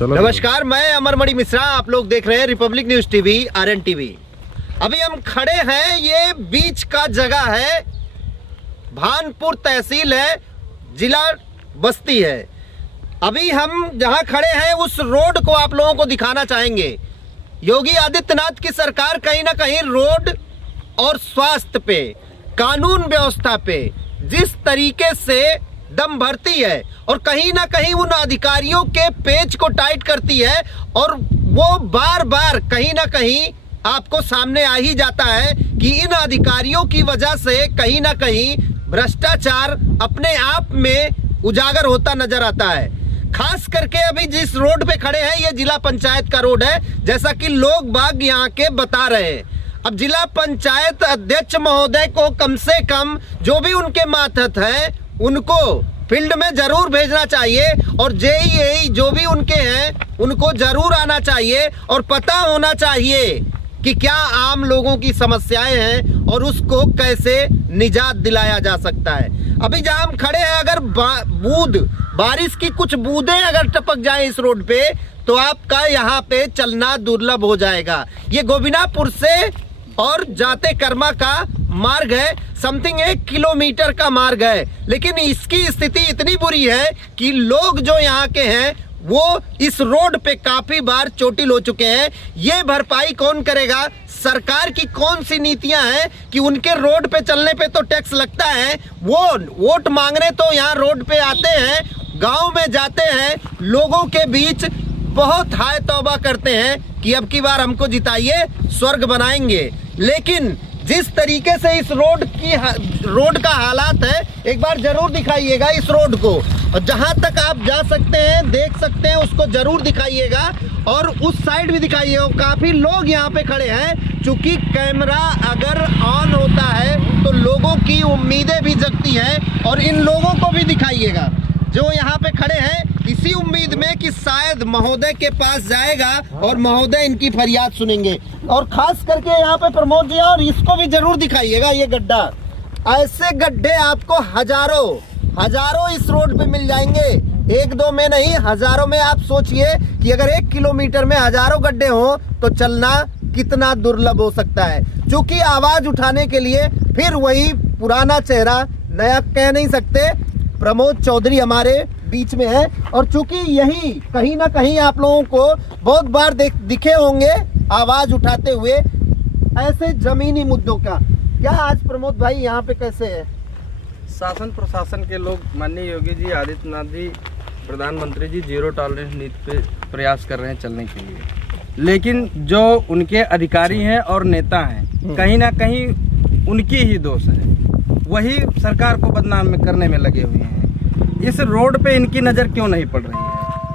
नमस्कार, मैं अमरमणि मिश्रा। आप लोग देख रहे हैं Republic News TV, RN TV. अभी हम खड़े हैं, ये बीच का जगह है, भानपुर तहसील है, जिला बस्ती है। अभी हम जहां खड़े हैं उस रोड को आप लोगों को दिखाना चाहेंगे। योगी आदित्यनाथ की सरकार कहीं ना कहीं रोड और स्वास्थ्य पे, कानून व्यवस्था पे जिस तरीके से दम भरती है और कहीं ना कहीं उन अधिकारियों के पेच को टाइट करती है, और वो बार बार कहीं ना कहीं आपको सामने आ ही जाता है कि इन अधिकारियों की वजह से कहीं ना कहीं भ्रष्टाचार अपने आप में उजागर होता नजर आता है। खास करके अभी जिस रोड पे खड़े हैं ये जिला पंचायत का रोड है, जैसा कि लोग बाग यहाँ के बता रहे हैं। अब जिला पंचायत अध्यक्ष महोदय को कम से कम जो भी उनके मातहत हैं उनको फील्ड में जरूर भेजना चाहिए, और जेईई जो भी उनके हैं उनको जरूर आना चाहिए और पता होना चाहिए कि क्या आम लोगों की समस्याएं हैं और उसको कैसे निजात दिलाया जा सकता है। अभी जहां हम खड़े हैं, अगर बारिश की कुछ बूंदें अगर टपक जाए इस रोड पे तो आपका यहाँ पे चलना दुर्लभ हो जाएगा। ये गोविनापुर से और जाते कर्मा का मार्ग है, समथिंग 1 किलोमीटर का मार्ग है, लेकिन इसकी स्थिति इतनी बुरी है कि लोग जो यहाँ के हैं वो इस रोड पे काफी बार चोटिल हो चुके हैं। ये भरपाई कौन करेगा? सरकार की कौन सी नीतियां हैं कि उनके रोड पे चलने पे तो टैक्स लगता है, वो वोट मांगने तो यहाँ रोड पे आते हैं, गांव में जाते हैं, लोगों के बीच बहुत हाय तौबा करते हैं कि अब की बार हमको जिताइए, स्वर्ग बनाएंगे। लेकिन जिस तरीके से इस रोड का हालात है, एक बार जरूर दिखाइएगा इस रोड को, और जहां तक आप जा सकते हैं देख सकते हैं उसको जरूर दिखाइएगा, और उस साइड भी दिखाइएगा। काफी लोग यहाँ पे खड़े हैं, चूंकि कैमरा अगर ऑन होता है तो लोगों की उम्मीदें भी जगती हैं, और इन लोगों को भी दिखाइएगा जो यहाँ पे खड़े हैं, इसी उम्मीद में कि शायद महोदय के पास जाएगा और महोदय इनकी फरियाद सुनेंगे। और खास करके यहाँ पे प्रमोद जी, और इसको भी जरूर दिखाइएगा ये गड्ढा। ऐसे गड्ढे आपको हजारों इस रोड पे मिल जाएंगे, 1-2 में नहीं, हजारों में। आप सोचिए कि अगर 1 किलोमीटर में हजारों गड्ढे हो तो चलना कितना दुर्लभ हो सकता है। क्योंकि आवाज उठाने के लिए फिर वही पुराना चेहरा, नया कह नहीं सकते, प्रमोद चौधरी हमारे बीच में है। और चूंकि यही कहीं ना कहीं आप लोगों को बहुत बार दिखे होंगे आवाज उठाते हुए ऐसे जमीनी मुद्दों का। क्या आज प्रमोद भाई यहाँ पे कैसे है? शासन प्रशासन के लोग माननीय योगी जी आदित्यनाथ जी, प्रधानमंत्री जी जीरो टॉलरेंस नीति पे प्रयास कर रहे हैं चलने के लिए, लेकिन जो उनके अधिकारी हैं और नेता हैं कहीं ना कहीं उनकी ही दोष है, वही सरकार को बदनाम करने में लगे हुए हैं। इस रोड पे इनकी नज़र क्यों नहीं पड़ रही है?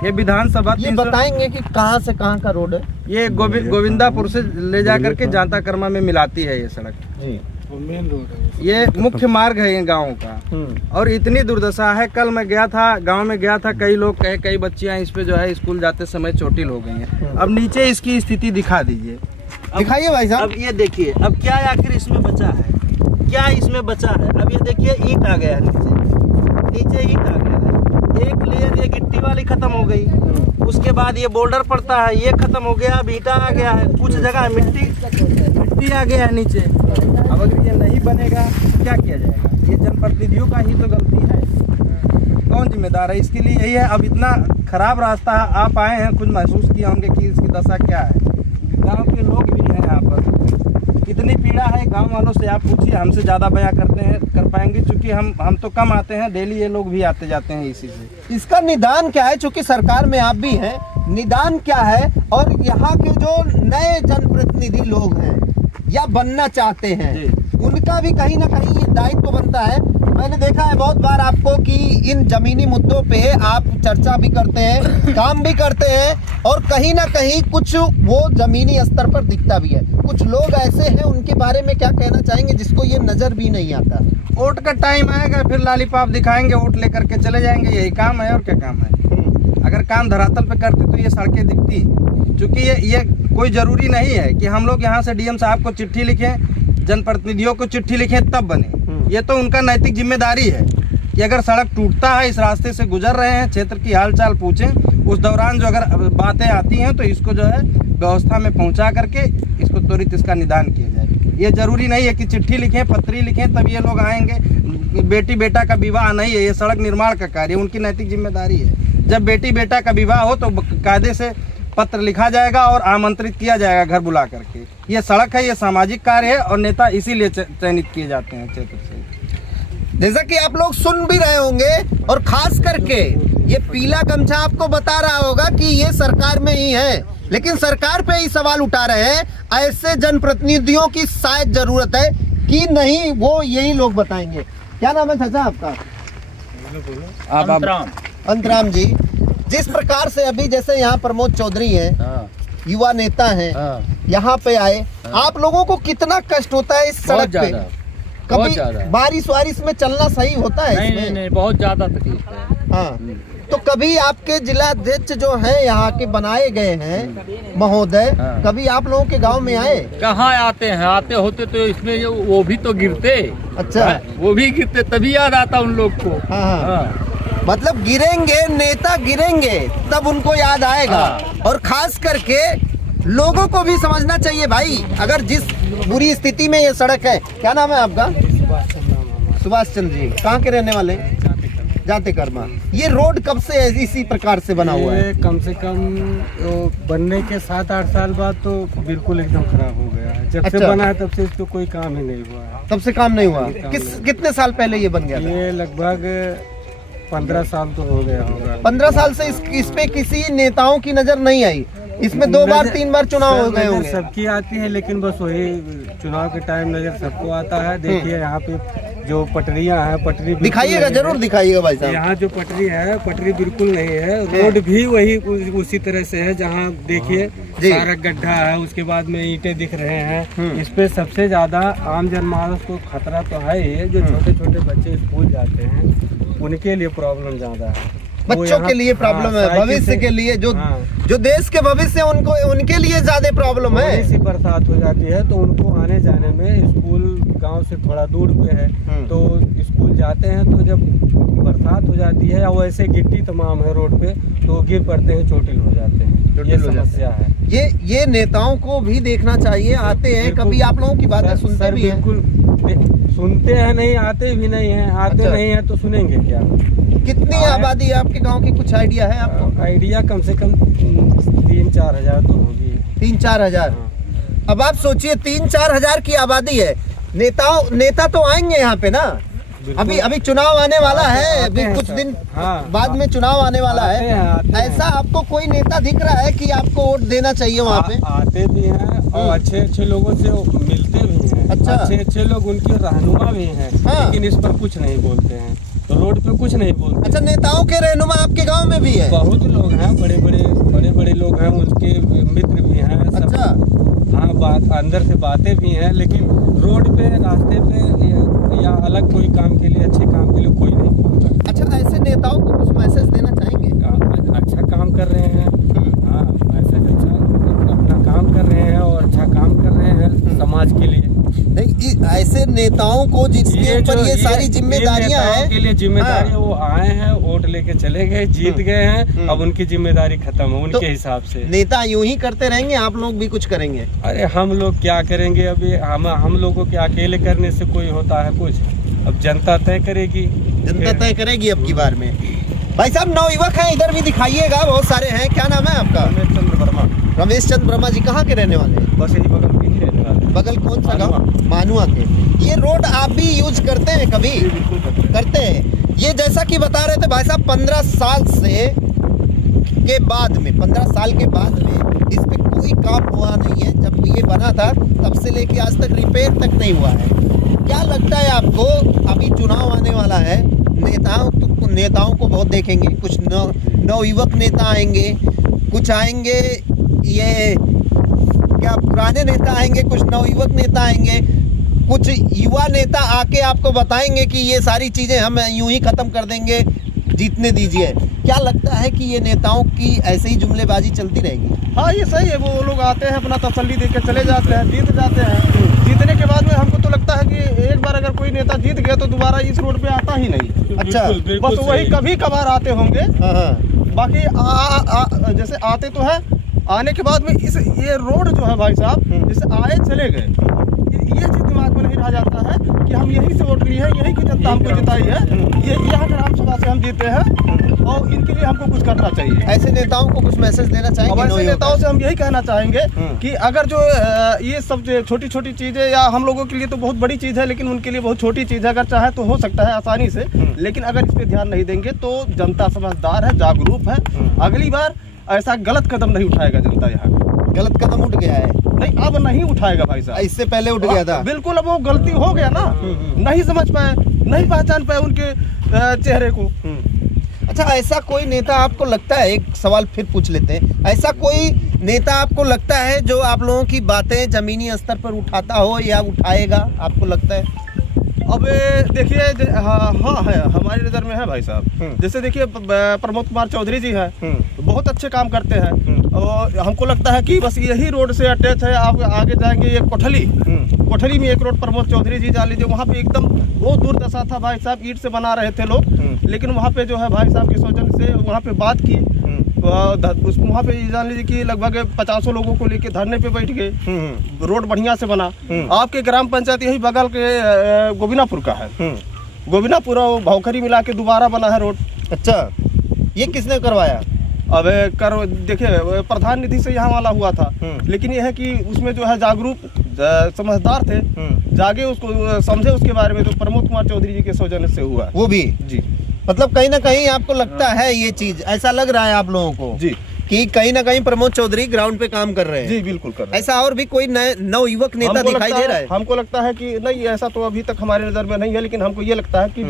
ये विधानसभा, ये बताएंगे कि कहां से कहां का रोड है? ये गोविंदापुर से ले जाकर के जाता कर्मा में मिलाती है ये सड़क जी, मेन रोड है। ये मुख्य मार्ग है ये गाँव का, और इतनी दुर्दशा है। कल मैं गया था, गांव में गया था, कई लोग कहे कई बच्चियां इस पे जो है स्कूल जाते समय चोटिल हो गई हैं। अब नीचे इसकी स्थिति दिखा दीजिए, दिखाइए भाई साहब। अब ये देखिए, अब क्या आखिर इसमें बचा है, क्या इसमें बचा है? अब ये देखिए ईंट आ गया है, नीचे ईंट आ गया है, एक लेयर ये गिट्टी वाली खत्म हो गई, उसके बाद ये बोल्डर पड़ता है, ये खत्म हो गया, अब ईंटा आ गया है, कुछ जगह मिट्टी आ गया है नीचे। अब अगर ये नहीं बनेगा तो क्या किया जाएगा? ये जनप्रतिनिधियों का ही तो गलती है, कौन जिम्मेदार है इसके लिए? यही है। अब इतना खराब रास्ता आप आए हैं, खुद महसूस किए होंगे कि इसकी दशा क्या है। गाँव के लोग भी हैं यहाँ पर, कितनी पीड़ा है गांव वालों से आप पूछिए, हमसे ज़्यादा बयां कर पाएंगे, क्योंकि हम तो कम आते हैं, डेली ये लोग भी आते जाते हैं इसी से। इसका निदान क्या है? चूंकि सरकार में आप भी हैं, निदान क्या है? और यहाँ के जो नए जनप्रतिनिधि लोग हैं या बनना चाहते हैं, उनका भी कहीं ना कहीं ये दायित्व बनता है। मैंने देखा है बहुत बार आपको कि इन जमीनी मुद्दों पे आप चर्चा भी करते हैं, काम भी करते हैं, और कहीं ना कहीं कुछ वो जमीनी स्तर पर दिखता भी है। कुछ लोग ऐसे हैं, उनके बारे में क्या कहना चाहेंगे जिसको ये नजर भी नहीं आता? वोट का टाइम आएगा फिर लालीपाप दिखाएंगे, वोट लेकर के चले जाएंगे, यही काम है और क्या काम है? अगर काम धरातल पे करते तो ये सड़कें दिखती। चूँकि ये कोई ज़रूरी नहीं है कि हम लोग यहाँ से डीएम साहब को चिट्ठी लिखें, जनप्रतिनिधियों को चिट्ठी लिखें तब बने। ये तो उनका नैतिक जिम्मेदारी है कि अगर सड़क टूटता है, इस रास्ते से गुजर रहे हैं, क्षेत्र की हालचाल पूछें, उस दौरान जो अगर बातें आती हैं तो इसको जो है व्यवस्था में पहुंचा करके इसको त्वरित इसका निदान किया जाए। ये जरूरी नहीं है कि चिट्ठी लिखें, पत्री लिखें तब ये लोग आएंगे। बेटी बेटा का विवाह नहीं है, ये सड़क निर्माण का कार्य, उनकी नैतिक जिम्मेदारी है। जब बेटी बेटा का विवाह हो तो कायदे से पत्र लिखा जाएगा और आमंत्रित किया जाएगा घर बुला करके। ये सड़क है, ये सामाजिक कार्य है और नेता इसीलिए चयनित किए जाते हैं क्षेत्र से। जैसा कि आप लोग सुन भी रहे होंगे और खास करके ये पीला गमछा आपको बता रहा होगा कि ये सरकार में ही है, लेकिन सरकार पे ही सवाल उठा रहे हैं। ऐसे जनप्रतिनिधियों की शायद जरूरत है कि नहीं, वो यही लोग बताएंगे। क्या नाम है चाचा आपका? अंतराम जी। जिस प्रकार से अभी जैसे यहाँ प्रमोद चौधरी हैं, युवा नेता हैं, यहाँ पे आए, आप लोगों को कितना कष्ट होता है इस सड़क पे? कभी बारिश वारिश में चलना सही होता है? नहीं, बहुत ज्यादा तकलीफ है। हाँ, तो कभी आपके जिला अध्यक्ष जो हैं यहाँ के बनाए गए हैं महोदय, कभी आप लोगों के गांव में आए? कहाँ आते हैं, आते होते तो इसमें वो भी तो गिरते। अच्छा, वो भी गिरते तभी याद आता उन लोग को। हाँ। मतलब गिरेंगे, नेता गिरेंगे तब उनको याद आएगा। और खास करके लोगों को भी समझना चाहिए भाई, अगर जिस बुरी स्थिति में ये सड़क है। क्या नाम है आपका? सुभाष चंद्र जी। कहाँ के रहने वाले? जाते कर्मा। ये रोड कब से इसी प्रकार से बना हुआ है? कम से कम बनने के 7-8 साल बाद तो बिल्कुल एकदम खराब हो गया है। जब से बना है तब से इसको कोई काम ही नहीं हुआ है। तब से काम नहीं हुआ? कितने साल पहले ये बन गया था? ये लगभग 15 साल तो हो गया होगा। 15 साल से इस पे किसी नेताओं की नजर नहीं आई? इसमें 2 बार 3 बार चुनाव हो गए होंगे। सबकी आती है, लेकिन बस वही चुनाव के टाइम नजर सबको आता है। देखिए यहाँ पे जो पटरियाँ हैं, पटरी दिखाइएगा, जरूर दिखाइएगा भाई साहब। यहाँ जो पटरी है, पटरी बिल्कुल नहीं है। रोड भी वही उसी तरह से है, जहाँ देखिए सारा गड्ढा है, उसके बाद में ईंटें दिख रहे हैं। इस पे सबसे ज्यादा आम जनमानस को खतरा तो है ही, जो छोटे छोटे बच्चे स्कूल जाते हैं उनके लिए प्रॉब्लम ज्यादा है। बच्चों के लिए प्रॉब्लम है, भविष्य के लिए जो देश के भविष्य उनको, उनके लिए ज्यादा प्रॉब्लम है। ऐसी बरसात हो जाती है तो उनको आने जाने में, स्कूल गांव से थोड़ा दूर पे है तो स्कूल जाते हैं, तो जब बरसात हो जाती है या वैसे गिट्टी तमाम है रोड पे तो गिर पड़ते हैं, चोटिल हो जाते हैं। ये समस्या है। ये नेताओं को भी देखना चाहिए। आते हैं कभी, आप लोगों की बातें सुनते भी हैं? बिल्कुल सुनते हैं, नहीं आते भी नहीं है। आते नहीं है तो सुनेंगे क्या? कितनी आबादी है आपके गांव की? कुछ आइडिया है आपको? आइडिया कम से कम 3-4 हजार तो होगी। 3-4 हजार। अब आप सोचिए 3-4 हजार की आबादी है। नेता तो आएंगे यहाँ पे ना। अभी चुनाव आने वाला है, अभी कुछ दिन बाद में चुनाव आने वाला है। ऐसा आपको कोई नेता दिख रहा है कि आपको वोट देना चाहिए वहाँ पे? आते भी हैं और अच्छे लोगों से मिलते भी हैं। अच्छा, अच्छे लोग उनके रहनुमा भी हैं। लेकिन इस पर कुछ नहीं बोलते हैं, तो रोड पे कुछ नहीं बोलते। अच्छा, नेताओं के रहनुमा आपके गांव में भी है? बहुत लोग हैं, बड़े लोग हैं, उनके मित्र भी हैं। अच्छा, हाँ, बात अंदर से बातें भी हैं, लेकिन रोड पे, रास्ते पे या अलग कोई काम के लिए, अच्छे काम के लिए कोई नहीं पहुंचता। अच्छा, ऐसे नेताओं को कुछ मैसेज देना चाहेंगे? अच्छा काम कर रहे हैं। हाँ, मैसेज अच्छा, अपना काम कर रहे हैं और अच्छा काम कर रहे हैं समाज के लिए। नहीं, ऐसे नेताओं को जिसके ऊपर ये सारी जिम्मेदारियां हैं, के लिए जिम्मेदारी है, वो आए हैं, वोट लेके चले गए, जीत गए हैं, अब उनकी जिम्मेदारी खत्म है उनके हिसाब से। नेता यूं ही करते रहेंगे, आप लोग भी कुछ करेंगे? अरे हम लोग क्या करेंगे? अभी हम लोगों के अकेले करने से कोई होता है कुछ? अब जनता तय करेगी। जनता तय करेगी अब की बार में। भाई साहब, नवयुवक हैं, इधर भी दिखाइएगा, बहुत सारे हैं। क्या नाम है आपका? रमेश चंद्र वर्मा जी। कहाँ के रहने वाले? बस यही बगल के ही रहने वाले। बगल कौन सा गाँव? मानुआ के। ये रोड आप भी यूज करते हैं कभी? करते हैं। ये जैसा कि बता रहे थे भाई साहब, 15 साल के बाद में इस पे कोई काम हुआ नहीं है। जब ये बना था तब से लेके आज तक रिपेयर तक नहीं हुआ है। क्या लगता है आपको? अभी चुनाव आने वाला है, नेताओं को बहुत देखेंगे। कुछ नवयुवक नेता आएंगे, कुछ आएंगे ये क्या पुराने नेता आएंगे, कुछ नवयुवक नेता आएंगे, कुछ युवा नेता आके आपको बताएंगे कि ये सारी चीजें हम यूं ही खत्म कर देंगे, जीतने दीजिए। क्या लगता है कि ये नेताओं की ऐसे ही जुमलेबाजी चलती रहेगी? हाँ, ये सही है। वो लोग आते हैं, अपना तसल्ली दे के चले जाते हैं, जीत जाते हैं। जीतने के बाद में हमको तो लगता है कि एक बार अगर कोई नेता जीत गया तो दोबारा इस रोड पे आता ही नहीं। अच्छा, बस वही कभी कभार आते होंगे। बाकी जैसे आते तो है, आने के बाद में ये रोड जो है भाई साहब, जैसे आए चले गए, ये चीज दिमाग में नहीं रह जाता है कि हम यहीं से वोट लिए हैं, यहीं की जनता हमको जिताई है, ये यहाँ ग्राम सभा से हम जीते हैं और इनके लिए हमको कुछ करना चाहिए। ऐसे नेताओं को कुछ मैसेज देना अब चाहेंगे? ऐसे नेताओं से हम यही कहना चाहेंगे कि अगर जो ये सब छोटी छोटी चीजें, या हम लोगों के लिए तो बहुत बड़ी चीज है लेकिन उनके लिए बहुत छोटी चीज है, अगर चाहे तो हो सकता है आसानी से, लेकिन अगर इस पे ध्यान नहीं देंगे तो जनता समझदार है, जागरूक है, अगली बार ऐसा गलत कदम नहीं उठाएगा जनता यहाँ। गलत कदम उठ गया है? नहीं, अब नहीं उठाएगा भाई साहब, इससे पहले उठ गया था। बिल्कुल, अब वो गलती हो गया ना, नहीं समझ पाए, नहीं पहचान पाए उनके चेहरे को। अच्छा, ऐसा कोई नेता आपको लगता है, एक सवाल फिर पूछ लेते हैं, ऐसा कोई नेता आपको लगता है जो आप लोगों की बातें जमीनी स्तर पर उठाता हो या उठाएगा, आपको लगता है? अब देखिए, हाँ है, हमारी नज़र में है भाई साहब। जैसे देखिए प्रमोद कुमार चौधरी जी हैं, बहुत अच्छे काम करते हैं और हमको लगता है कि बस यही रोड से अटैच है। आप आगे जाएंगे, ये कोठली में एक रोड प्रमोद चौधरी जी जा लीजिए, वहाँ पे एकदम बहुत दुर्दशा था भाई साहब, ईंट से बना रहे थे लोग, लेकिन वहाँ पे जो है भाई साहब के सौजन्य से वहाँ पे बात की, वहाँ पे जान लीजिए कि लगभग 50 लोगों को लेके धरने पे बैठ गए, रोड बढ़िया से बना। आपके ग्राम पंचायत यही बगल के गोविनापुर का है, गोविनापुर और भौखरी मिला के दोबारा बना है रोड। अच्छा, ये किसने करवाया? अब देखिए प्रधान निधि से यहाँ वाला हुआ था, लेकिन यह है कि उसमें जो है जागरूक समझदार थे, जागे उसको समझे उसके बारे में, जो प्रमोद कुमार चौधरी जी के सौजन्य से हुआ वो भी जी। मतलब कहीं ना कहीं आपको लगता है ये चीज, ऐसा लग रहा है आप लोगों को जी कि कहीं ना कहीं प्रमोद चौधरी ग्राउंड पे काम कर रहे हैं? जी बिल्कुल कर रहे हैं। ऐसा और भी कोई नवयुवक नेता दिखाई दे रहा है? हमको लगता है कि नहीं, ऐसा तो अभी तक हमारे नज़र में नहीं है, लेकिन हमको ये लगता है कि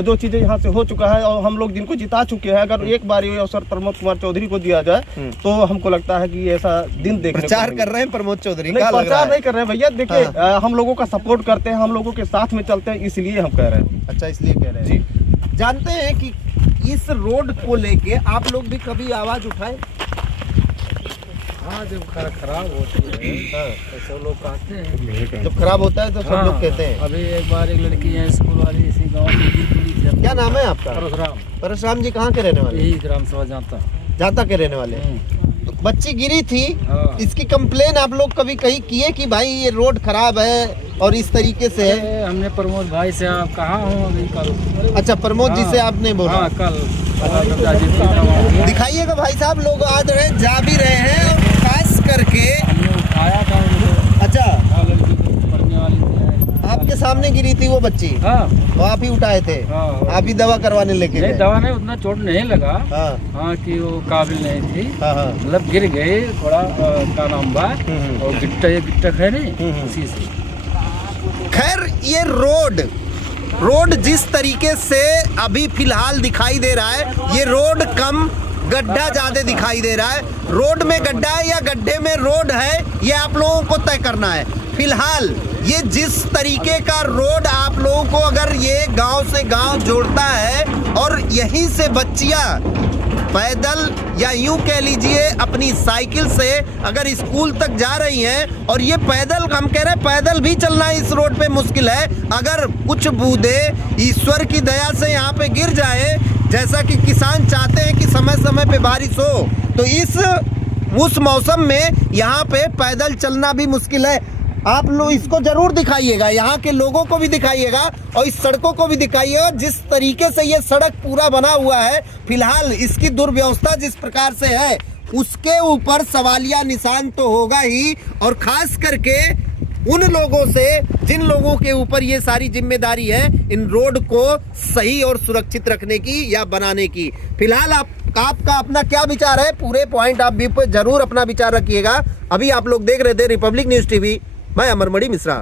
जो चीजें यहाँ से हो चुका है और हम लोग जिनको जिता चुके हैं, अगर एक बार ये अवसर प्रमोद कुमार चौधरी को दिया जाए तो हमको लगता है कि ऐसा दिन देखने प्रचार कर रहे हैं प्रमोद चौधरी नहीं, का? प्रचार नहीं कर रहे हैं भैया, देखिए हम लोगों का सपोर्ट करते हैं, हम लोगों के साथ में चलते हैं, इसलिए हम कह रहे हैं। अच्छा, इसलिए कह रहे हैं जी। जानते हैं कि इस रोड को लेके आप लोग भी कभी आवाज उठाए? हाँ, जब खराब होती है तो सब लोग कहते हैं। जब खराब होता है तो सब लोग कहते हैं। अभी एक बार एक लड़की है स्कूल वाली, इसी गांव की। क्या नाम है आपका? परशुराम। परशुराम जी कहाँ के रहने वाले? यही ग्राम सभा जाता के रहने वाले। तो बच्ची गिरी थी, हाँ। इसकी कंप्लेन आप लोग कभी कहीं किए कि भाई ये रोड खराब है और इस तरीके से है? हमने प्रमोद भाई से, आप कहाँ हो अभी? कल। अच्छा, प्रमोद जी से आपने बोला? हाँ, कल। दिखाइएगा भाई साहब, लोग आज रहे, जा भी रहे हैं, और खास करके हमने उठाया था उनको। अच्छा, हाँ, लड़की को पढ़ने वाली थी। आपके सामने गिरी थी वो बच्ची? हाँ, तो आप ही उठाए थे? हाँ। आप ही दवा करवाने लेके नहीं, गए? दवा नहीं, उतना चोट नहीं लगा। हाँ हाँ, कि वो काबिल नहीं थी, हाँ हाँ। मतलब गिर गए थोड़ा, का नाम बा, और गिट्टा है नहीं, उसी से। खैर, ये रोड जिस तरीके से अभी फिलहाल दिखाई दे रहा है, ये रोड कम, गड्ढा ज्यादा दिखाई दे रहा है। रोड में गड्ढा है या गड्ढे में रोड है, ये आप लोगों को तय करना है। फिलहाल ये जिस तरीके का रोड आप लोगों को अगर ये गांव से गांव जोड़ता है, और यहीं से बच्चियां पैदल या यूं कह लीजिए अपनी साइकिल से अगर स्कूल तक जा रही हैं, और ये पैदल, हम कह रहे हैं पैदल भी चलना इस रोड पे मुश्किल है। अगर कुछ बूंदे ईश्वर की दया से यहाँ पे गिर जाए, जैसा कि किसान चाहते हैं कि समय समय पे बारिश हो, तो उस मौसम में यहाँ पे पैदल चलना भी मुश्किल है। आप लोग इसको जरूर दिखाइएगा, यहाँ के लोगों को भी दिखाइएगा और इस सड़कों को भी दिखाइएगा। जिस तरीके से ये सड़क पूरा बना हुआ है, फिलहाल इसकी दुर्व्यवस्था जिस प्रकार से है, उसके ऊपर सवालिया निशान तो होगा ही, और खास करके उन लोगों से जिन लोगों के ऊपर ये सारी जिम्मेदारी है इन रोड को सही और सुरक्षित रखने की या बनाने की। फिलहाल आपका अपना क्या विचार है, पूरे पॉइंट आप भी जरूर अपना विचार रखिएगा। अभी आप लोग देख रहे थे रिपब्लिक न्यूज टीवी, मैं अमरमणि मिश्रा।